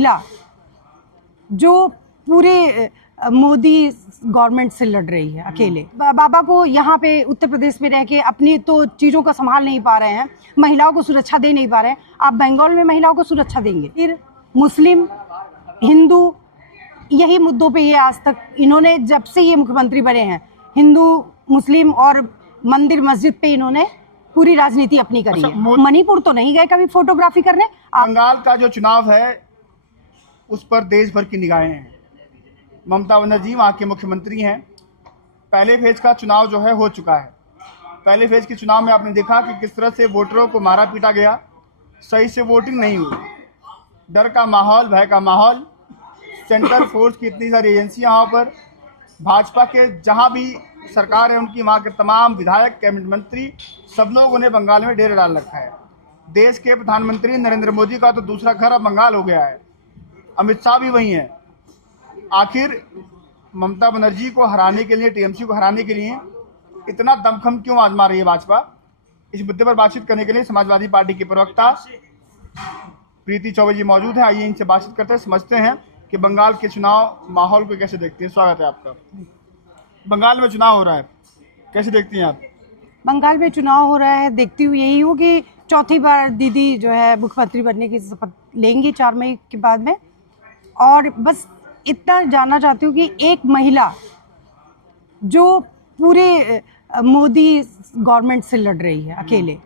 महिला जो पूरे मोदी गवर्नमेंट से लड़ रही है अकेले, बाबा को यहाँ पे उत्तर प्रदेश में रह के अपनी तो चीज़ों का संभाल नहीं पा रहे हैं, महिलाओं को सुरक्षा दे नहीं पा रहे हैं, आप बंगाल में महिलाओं को सुरक्षा देंगे? फिर मुस्लिम हिंदू यही मुद्दों पे ये आज तक इन्होंने जब से ये मुख्यमंत्री बने हैं हिंदू मुस्लिम और मंदिर मस्जिद पे इन्होंने पूरी राजनीति अपनी करी है। मणिपुर तो नहीं गए कभी फोटोग्राफी करने। बंगाल का जो चुनाव है उस पर देश भर की निगाहें हैं। ममता बनर्जी वहाँ के मुख्यमंत्री हैं। पहले फेज का चुनाव जो है हो चुका है। पहले फेज के चुनाव में आपने देखा कि किस तरह से वोटरों को मारा पीटा गया, सही से वोटिंग नहीं हुई, डर का माहौल, भय का माहौल, सेंट्रल फोर्स की इतनी सारी एजेंसियाँ वहाँ पर, भाजपा के जहाँ भी सरकार है उनकी वहाँ के तमाम विधायक, कैबिनेट मंत्री, सब लोगों ने बंगाल में डेरा डाल रखा है। देश के प्रधानमंत्री नरेंद्र मोदी का तो दूसरा घर अब बंगाल हो गया है, अमित शाह भी वहीं है। आखिर ममता बनर्जी को हराने के लिए, टीएमसी को हराने के लिए इतना दमखम क्यों आजमा रही है भाजपा? इस मुद्दे पर बातचीत करने के लिए समाजवादी पार्टी की प्रवक्ता प्रीति चौबे जी मौजूद हैं। आइए इनसे बातचीत करते हैं, समझते हैं कि बंगाल के चुनाव माहौल को कैसे देखती हैं। स्वागत है आपका। बंगाल में चुनाव हो रहा है, कैसे देखती हैं आप? बंगाल में चुनाव हो रहा है, देखती हुई यही हूँ कि चौथी बार दीदी जो है मुख्यमंत्री बनने की शपथ लेंगी 4 मई के बाद में। और बस इतना जानना चाहती हूँ कि एक महिला जो पूरे मोदी गवर्नमेंट से लड़ रही है अकेले,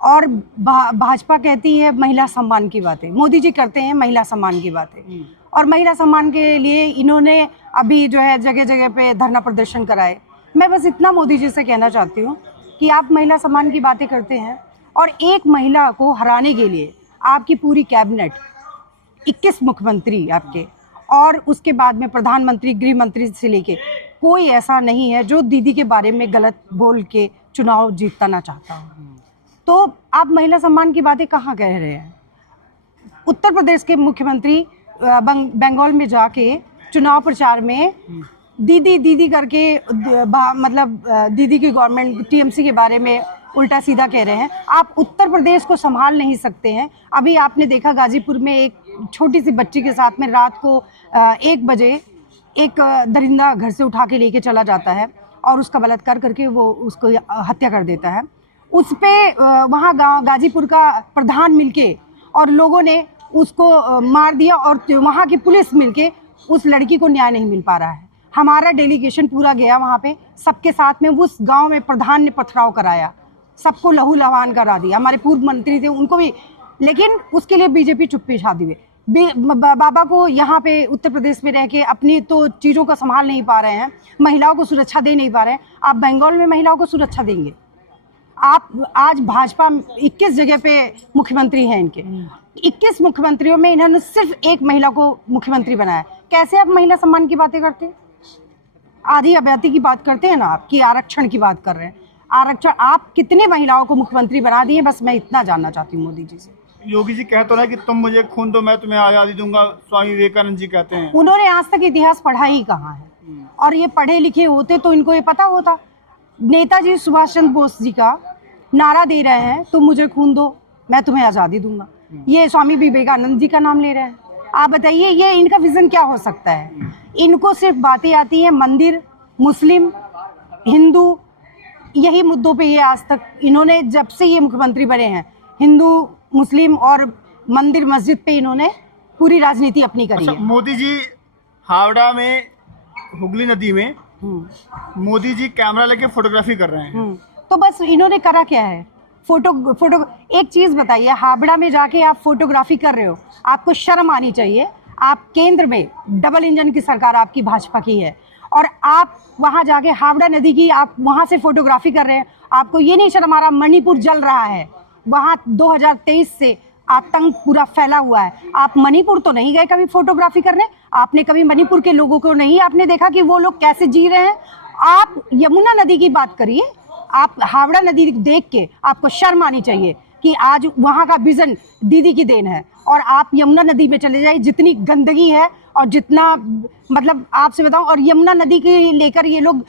और भाजपा कहती है महिला सम्मान की बातें, मोदी जी करते हैं महिला सम्मान की बातें, और महिला सम्मान के लिए इन्होंने अभी जो है जगह जगह पे धरना प्रदर्शन कराए। मैं बस इतना मोदी जी से कहना चाहती हूँ कि आप महिला सम्मान की बातें करते हैं और एक महिला को हराने के लिए आपकी पूरी कैबिनेट, 21 मुख्यमंत्री आपके, और उसके बाद में प्रधानमंत्री, गृह मंत्री से लेके कोई ऐसा नहीं है जो दीदी के बारे में गलत बोल के चुनाव जीतना ना चाहता हो। तो आप महिला सम्मान की बातें कहाँ कह रहे हैं? उत्तर प्रदेश के मुख्यमंत्री बंगाल में जाके चुनाव प्रचार में दीदी दीदी करके मतलब दीदी की गवर्नमेंट, टीएमसी के बारे में उल्टा सीधा कह रहे हैं। आप उत्तर प्रदेश को संभाल नहीं सकते हैं। अभी आपने देखा गाजीपुर में एक छोटी सी बच्ची के साथ में रात को 1 बजे एक दरिंदा घर से उठा के लेके चला जाता है और उसका बलात्कार करके वो उसको हत्या कर देता है। उस पे वहाँ गाजीपुर का प्रधान मिलके और लोगों ने उसको मार दिया और वहाँ की पुलिस मिलके उस लड़की को न्याय नहीं मिल पा रहा है। हमारा डेलीगेशन पूरा गया वहाँ पे, सबके साथ में उस गांव में प्रधान ने पथराव कराया, सबको लहू लहान करा दिया। हमारे पूर्व मंत्री थे उनको भी, लेकिन उसके लिए बीजेपी चुप्पी साधी हुई। बाबा को यहाँ पे उत्तर प्रदेश में रह के अपनी तो चीज़ों का संभाल नहीं पा रहे हैं, महिलाओं को सुरक्षा दे नहीं पा रहे हैं, आप बंगाल में महिलाओं को सुरक्षा देंगे? आप आज भाजपा 21 जगह पे मुख्यमंत्री हैं, इनके 21 मुख्यमंत्रियों में इन्होंने सिर्फ एक महिला को मुख्यमंत्री बनाया। कैसे आप महिला सम्मान की बातें करते हैं? आधी आबादी की बात करते हैं ना आप, कि आरक्षण की बात कर रहे हैं। आरक्षण आप कितने महिलाओं को मुख्यमंत्री बना दिए? बस मैं इतना जानना चाहती हूँ मोदी जी से। योगी जी कहते हैं कि तुम मुझे खून दो मैं तुम्हें आज़ादी दूंगा, स्वामी विवेकानंद जी कहते हैं। उन्होंने आज तक इतिहास पढ़ा ही कहाँ है? और ये पढ़े लिखे होते तो इनको ये पता होता। नेताजी सुभाष चंद्र बोस जी का नारा दे रहे हैं, तुम मुझे खून दो मैं तुम्हें आज़ादी दूंगा। ये स्वामी विवेकानंद जी का नाम ले रहे हैं। आप बताइए ये इनका विजन क्या हो सकता है? इनको सिर्फ बातें आती हैं मंदिर, मुस्लिम, हिंदू, यही मुद्दों पे ये आज तक इन्होंने जब से ये मुख्यमंत्री बने हैं हिंदू मुस्लिम और मंदिर मस्जिद पे इन्होंने पूरी राजनीति अपनी करी है। मोदी जी हावड़ा में हुगली नदी में मोदी जी कैमरा लेके फोटोग्राफी कर रहे हैं। तो बस इन्होंने करा क्या है? फोटो एक चीज बताइए, हावड़ा में जाके आप फोटोग्राफी कर रहे हो, आपको शर्म आनी चाहिए। आप केंद्र में डबल इंजन की सरकार आपकी भाजपा की है और आप वहां जाके हावड़ा नदी की आप वहां से फोटोग्राफी कर रहे हैं। आपको ये नहीं शर्म आ रहा? मणिपुर जल रहा है, वहां 2023 से आतंक पूरा फैला हुआ है। आप मणिपुर तो नहीं गए कभी फोटोग्राफी करने? आपने कभी मणिपुर के लोगों को नहीं आपने देखा कि वो लोग कैसे जी रहे हैं? आप यमुना नदी की बात करिए, आप हावड़ा नदी देख के आपको शर्म आनी चाहिए कि आज वहाँ का विजन दीदी की देन है। और आप यमुना नदी में चले जाइए, जितनी गंदगी है और जितना मतलब आपसे बताऊं, और यमुना नदी के लेकर ये लोग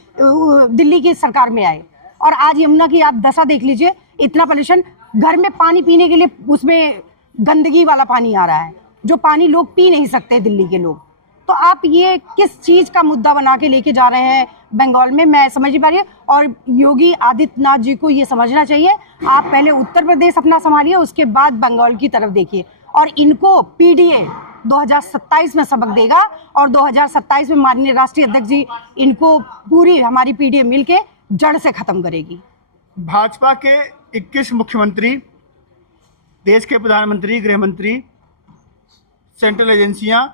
दिल्ली की सरकार में आए और आज यमुना की आप दशा देख लीजिए, इतना पॉल्यूशन। घर में पानी पीने के लिए उसमें गंदगी वाला पानी आ रहा है। जो पानी लोग पी नहीं सकते दिल्ली के लोग। तो आप ये किस चीज़ का मुद्दा बना के लेके जा रहे हैं बंगाल में, मैं समझ नहीं पा रही। और योगी आदित्यनाथ जी को ये समझना चाहिए, आप पहले उत्तर प्रदेश अपना संभालिए, उसके बाद बंगाल की तरफ देखिए। और इनको पीडीए 2027 में सबक देगा, और 2027 में माननीय राष्ट्रीय अध्यक्ष जी इनको पूरी हमारी पीडीए मिलके जड़ से खत्म करेगी। भाजपा के 21 मुख्यमंत्री, देश के प्रधानमंत्री, गृह मंत्री, सेंट्रल एजेंसियां,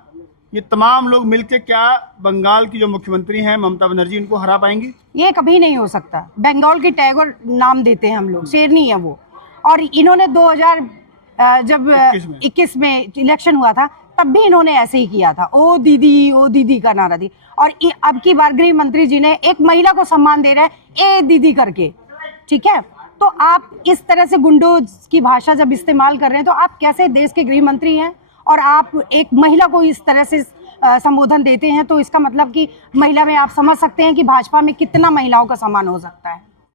ये तमाम लोग मिलकर क्या बंगाल की जो मुख्यमंत्री हैं ममता बनर्जी, इनको हरा पाएंगी? ये कभी नहीं हो सकता। बंगाल की टैगोर नाम देते हैं हम लोग, शेरनी है वो। और इन्होंने 2021 में इलेक्शन हुआ था, तब भी इन्होंने ऐसे ही किया था, ओ दीदी का नारा दी। और अब की बार गृह मंत्री जी ने एक महिला को सम्मान दे रहे हैं ए दीदी करके, ठीक है। तो आप इस तरह से गुंडों की भाषा जब इस्तेमाल कर रहे हैं, तो आप कैसे देश के गृह मंत्री हैं और आप एक महिला को इस तरह से संबोधन देते हैं? तो इसका मतलब कि महिला में आप समझ सकते हैं कि भाजपा में कितना महिलाओं का सम्मान हो सकता है।